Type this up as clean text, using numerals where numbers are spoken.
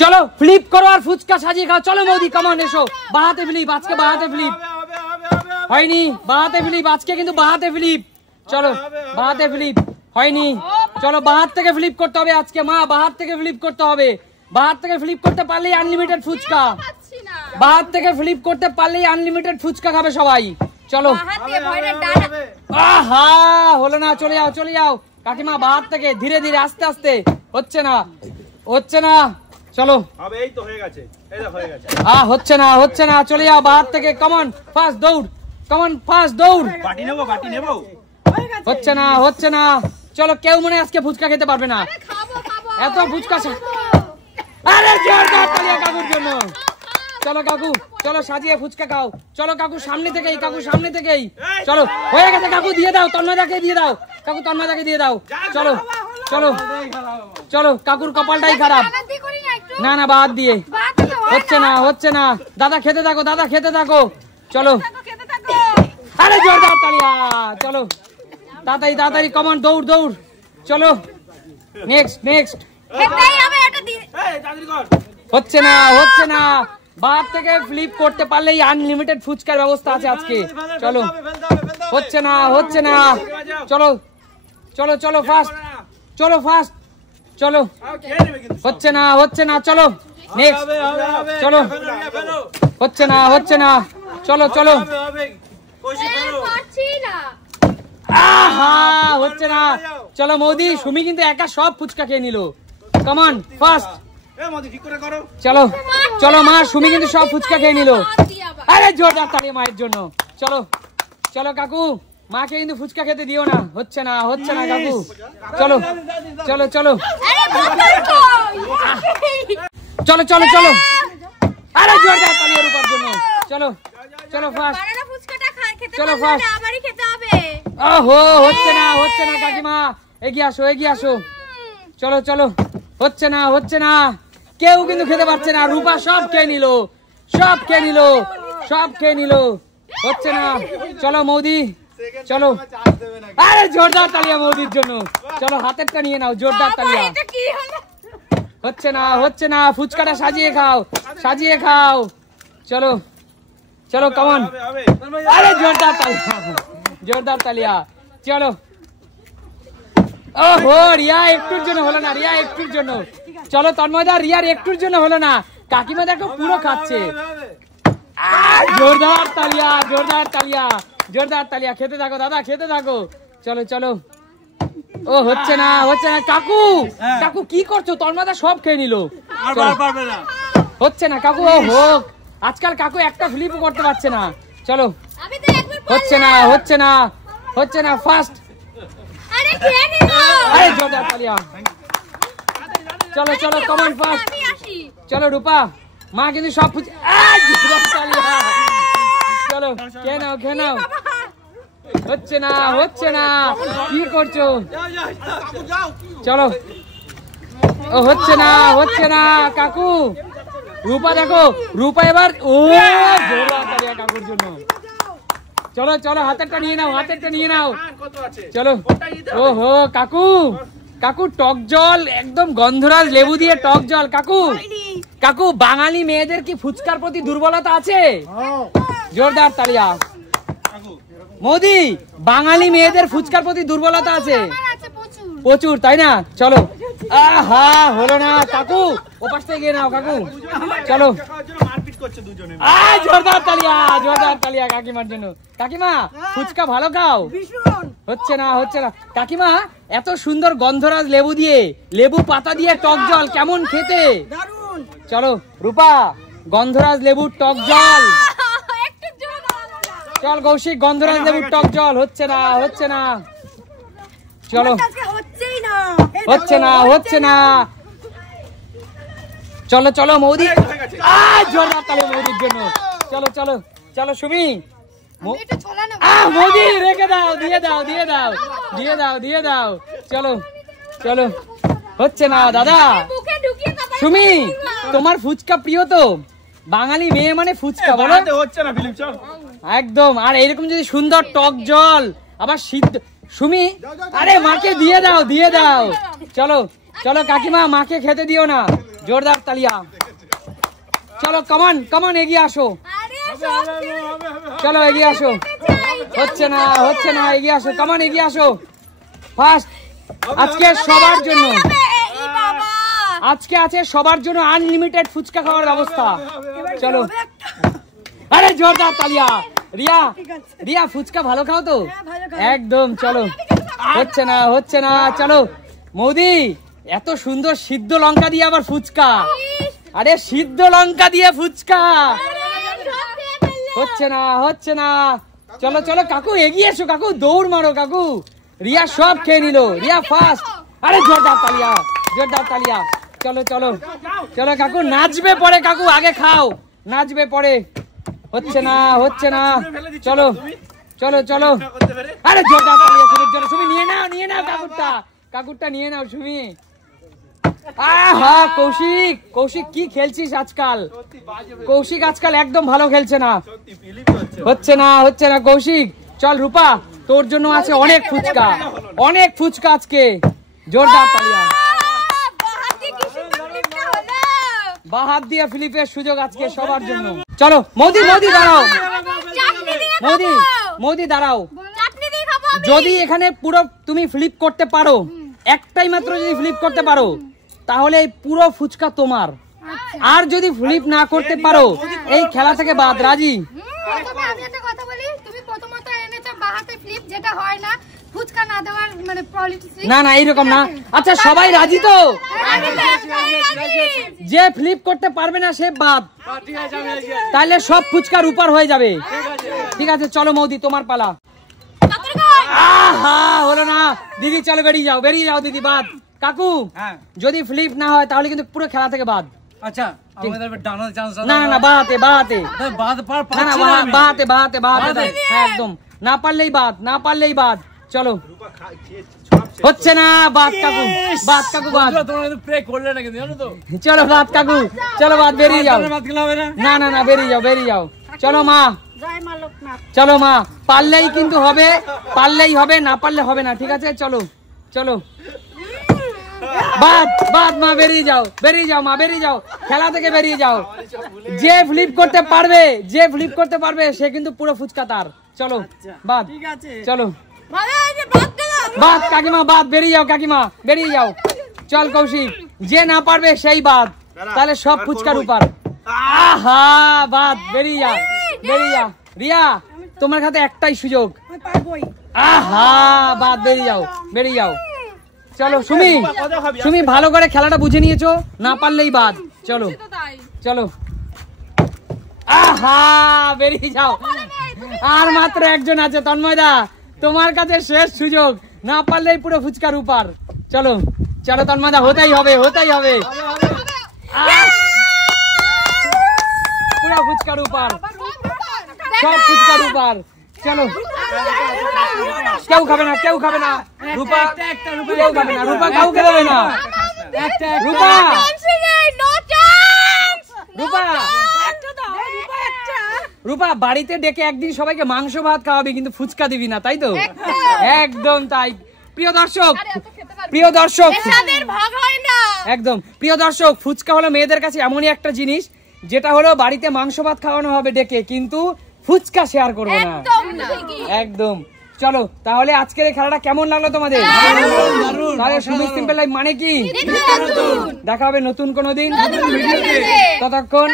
চলো ফ্লিপ করো আর ফুচকা সাজিয়ে খাও। চলো মোদি কমন এসো। বাহাতে ফ্লিপ, আজকে বাহাতে ফ্লিপ হয়নি। বাহাতে ফ্লিপ আজকে কিন্তু বাহাতে ফ্লিপ। চলো বাহাতে ফ্লিপ হয়নি। চলো বাহাত থেকে ফ্লিপ করতে হবে আজকে। মা বাহাত থেকে ফ্লিপ করতে হবে। বাহাত থেকে ফ্লিপ করতে পারলেই আনলিমিটেড ফুচকা। বাহাত থেকে ফ্লিপ করতে পারলেই আনলিমিটেড ফুচকা খাবে সবাই। চলো আহা হলো না, চলে যাও চলে যাও কাকিমা। বাহাত থেকে ধীরে ধীরে আস্তে আস্তে, হচ্ছে না হচ্ছে না। চলো এই তো হয়ে গেছে, এই দেখো হয়ে গেছে। হচ্ছে না হচ্ছে না, চলে যাও বাহাত থেকে। কমন ফাস্ট দৌড়, কমন ফাস্ট দৌড়। বাটি নেবো বাটি নেবো, হচ্ছে না হচ্ছে না। চলো কেউ মনে আজকে ফুচকা খেতে পারবে না। এত ফুচকা। আরে জোরদার তালিয়া কাকুর জন্য। চলো কাকু চলো সাজিয়ে ফুচকা খাও। চলো কাকু সামনে থেকেই, কাকু সামনে থেকেই। চলো হয়ে গেছে কাকু, দিয়ে দাও তন্ময়দাকে দিয়ে দাও। কাকু তন্ময়দাকে দিয়ে দাও। চলো চলো চলো, কাকুর কপালটাই খারাপ। না না বাদ দিয়ে, হচ্ছে না হচ্ছে না। দাদা খেতে থাকো, দাদা খেতে থাকো। চলো আরে জোরদার তালিয়া। চলো তাড়াতাড়ি তাড়াতাড়ি, কমন দৌড় দৌড়। চলো নেক্সট নেক্সট। হচ্ছে না হচ্ছে না। বাহাত থেকে ফ্লিপ করতে পারলেই আনলিমিটেড ফুচকার ব্যবস্থা আছে আজকে। চলো হচ্ছে না হচ্ছে না। চলো চলো চলো ফাস্ট, চলো ফাস্ট। চলো হচ্ছে না হচ্ছে না। চলো নেক্সট। চলো হচ্ছে না হচ্ছে না। চলো চলো। আহা হচ্ছে না। চলো মোদি, সুমি কিন্তু একা সব ফুচকা খেয়ে নিল। Common fast. চলো চলো মা, সুমি কিন্তু সব ফুচকা খেয়ে নিল। আরে জোরদার তালি মায়ের জন্য। চলো চলো কাকু, মাকে কিন্তু ফুচকা খেতে দিও না। হচ্ছে না হচ্ছে না কাকু। চলো চলো চলো চলো চলো চলো। আরে জোরদার তালি রূপার জন্য। চলো চলো ফাস্ট, চলো ফাস্ট। ওহো হচ্ছে না হচ্ছে না কাকিমা, এগিয়ে আসো এগিয়ে আসো। চলো চলো হচ্ছে না হচ্ছে না। কেউ কিন্তু খেতে পারছে না। রূপা সব খেয়ে নিল, সব খেয়ে নিল, সব খেয়ে নিল। হচ্ছে না। চলো মৌদি চলো। আরে জোরদার তালিয়া মৌদির জন্য। চলো হাতেরটা নিয়ে নাও, জোরদার তালিয়া। হচ্ছে না হচ্ছে না। ফুচকাটা সাজিয়ে খাও, সাজিয়ে খাও। চলো চলো কমন। আরে জোরদার তালিয়া, জোরদার তালিয়া। চলো। ওহো রিয়া একটুর জন্য হলো না, রিয়া একটুর জন্য। চলো তন্ময়দা, রিয়ার একটুর জন্য হলো না। কাকিমা দেখো পুরো খাচ্ছে। জোরদার তালিয়া, জোরদার তালিয়া, জোরদার তালিয়া। খেতে থাকো দাদা খেতে থাকো। চলো চলো। ও হচ্ছে না হচ্ছে না। কাকু কাকু কি করছো? তন্ময়দা সব খেয়ে নিল। হচ্ছে না কাকু। ও হোক, আজকাল কাকু একটা ফ্লিপও করতে পারছে না। চলো হচ্ছে না হচ্ছে না হচ্ছে না। ফাস্ট। আরে জোরদার তালিয়া। চলো চলো কমন ফাস্ট। চলো রূপা, মা কিন্তু সব কিছু। চলো খেয়ে নাও খেয়ে নাও। হচ্ছে না হচ্ছে না। কি করছো? চলো। ও হচ্ছে না হচ্ছে না কাকু। রূপা দেখো, রূপা এবার। ও জোরদার তালিয়া কাকুর জন্য। চলো চলো হাতেরটা নিয়ে নাও, হাতেরটা নিয়ে নাও। চলো। ওহো কাকু, কাকু টক জল, একদম গন্ধরাজ লেবু দিয়ে টক জল। কাকু কাকু, বাঙালি মেয়েদের কি ফুচকার প্রতি দুর্বলতা আছে? জোরদার তালিয়া। মোদি, বাঙালি মেয়েদের ফুচকার প্রতি দুর্বলতা আছে প্রচুর, তাই না? চলো। আহা হলো না কাকু, ওপাশ থেকে গিয়ে নাও কাকু। চলো। জোরদার তালিয়া, জোরদার তালিয়া কাকিমার জন্য। কাকিমা ফুচকা ভালো খাও? হচ্ছে না হচ্ছে না। কাকিমা এত সুন্দর গন্ধরাজ লেবু দিয়ে, লেবু পাতা দিয়ে টক জল, কেমন খেতে? চলো রূপা, গন্ধরাজ লেবুর টক জল। চল কৌশিক, গন্ধরাজ লেবুর টক জল। হচ্ছে না হচ্ছে না। চলো হচ্ছে না হচ্ছে না। চলো চলো মৌদি। জোরদার তালি মৌদির জন্য। চলো চলো চলো সুমি। মৌদি রেখে দাও, দিয়ে দাও দিয়ে দাও দিয়ে দাও দিয়ে দাও। চলো চলো। হচ্ছে না দাদা। সুমি, তোমার ফুচকা প্রিয় তো? বাঙালি মেয়ে মানে ফুচকা, বলো। হচ্ছে না ফিলিপ, চল একদম। আর এরকম যদি সুন্দর টক জল আবার সিদ্ধ। সুমি আরে মাকে দিয়ে দাও দিয়ে দাও। চলো চলো কাকিমা, মাকে খেতে দিও না। জোরদার তালিয়া। চলো কমান কমান এগিয়ে আসো, চলো এগিয়ে আসো। হচ্ছে না এগিয়ে আসো, কমান এগিয়ে আসো। ফার্স্ট আজকে সবার জন্য, আজকে আছে সবার জন্য আনলিমিটেড ফুচকা খাওয়ার ব্যবস্থা। চলো, আরে জোরদার তালিয়া। রিয়া রিয়া ফুচকা ভালো খাও তো? একদম। চলো, হচ্ছে না। চলো মোদি, এত সুন্দর সিদ্ধ লঙ্কা দিয়ে আবার ফুচকা। আরে সিদ্ধ লঙ্কা দিয়ে ফুচকা। হচ্ছে না। চলো চলো কাকু এগিয়ে এসো, কাকু দৌড় মারো কাকু। রিয়া সব খেয়ে নিল, রিয়া ফার্স্ট। আরে জোরদার তালিয়া। চলো চলো চলো কাকু, নাচবে পরে কাকু, আগে খাও, নাচবে পরে। হচ্ছে না। চলো চলো চলো। আরে জোরদার তালিয়া সুমির জন্য। সুমি নিয়ে নাও কাকুরটা নিয়ে নাও সুমি। আহা কৌশিক কি খেলছিস আজকাল? কৌশিক আজকাল একদম ভালো খেলছে না। হচ্ছে না কৌশিক। চল রূপা, তোর জন্য আছে অনেক ফুচকা আজকে। জোরদার তালিয়া। বাহাত দিয়ে ফ্লিপের সুযোগ আজকে সবার জন্য। চলো মোদি দাঁড়াও, মোদি দাঁড়াও। যদি এখানে পুরো তুমি ফ্লিপ করতে পারো, একটাই মাত্র যদি ফ্লিপ করতে পারো, তাহলে পুরো ফুচকা তোমার। আর যদি ফ্লিপ না করতে পারো, এই খেলা থেকে বাদ। রাজি? আমি একটা কথা বলি, তুমি প্রথমত এনেছো বাহাতে ফ্লিপ, যেটা হয় না ফুচকা না দেওয়ার মানে পলিটিক্স। না এরকম না। আচ্ছা সবাই রাজি তো? যে ফ্লিপ করতে পারবে না সে বাদ। তাহলে সব ফুচকার উপর হয়ে যাবে। ঠিক আছে চলো মৌদি, তোমার পালা। আহা হলো না দিদি। চলো বেরিয়ে যাও দিদি, বাদ। কাকু যদি ফ্লিপ না হয় তাহলে কিন্তু পুরো খেলা থেকে বাদ। আচ্ছা না বাহাতে একদম। না পারলেই বাদ। চলো, হচ্ছে না। বাদ কাকু বাদ। চলো বাদ কাকু, চলো বাদ। বেরিয়ে যাও। না বেরিয়ে যাও। চলো মা, পারলেই কিন্তু হবে, পারলেই হবে, না পারলে হবে না। ঠিক আছে চলো। বাদ মা, বেরিয়ে যাও মা, বেরিয়ে যাও খেলা থেকে, বেরিয়ে যাও। যে ফ্লিপ করতে পারবে সে কিন্তু পুরো ফুচকা তার। চলো বাদ। চলো বাদ কাকিমা, বাদ। বেরিয়ে যাও কাকিমা, বেরিয়ে যাও। চল কৌশিক, যে না পারবে সেই বাদ, তাহলে সব ফুচকার উপর। আহা বাদ। বেরিয়ে যা। রিয়া তোমার কাছে একটাই সুযোগ। আহা বাদ। বেরিয়ে যাও। চলো সুমি ভালো করে খেলাটা বুঝে নিয়েছো, না পারলেই বাদ। চলো। আহা বেরিয়ে যাও। আর মাত্র একজন আছে, তন্ময়দা তোমার কাছে শেষ সুযোগ, না পারলেই পুরো ফুচকার উপর। চলো তন্ময়দা, হতেই হবে। পুরো ফুচকার উপর, সব ফুচকার উপর। চলো, কেউ খাবে না রূপা, কেউ খাবে না রূপা, কাউকে দেবে না রূপা। বাড়িতে ডেকে একদিন সবাইকে মাংস ভাত খাওয়াবি, কিন্তু ফুচকা দিবি না, তাই তো? একদম তাই। প্রিয় দর্শক, ফুচকা হলো মেয়েদের কাছে এমনই একটা জিনিস, যেটা হলো বাড়িতে মাংস ভাত খাওয়ানো হবে ডেকে, কিন্তু ফুচকা শেয়ার করবে না। একদম। চলো তাহলে আজকের এই খেলাটা কেমন লাগলো তোমাদের? তাহলে সুমি সিম্পল লাইফ মানে কি? দেখা হবে নতুন কোনো দিন। ততক্ষণ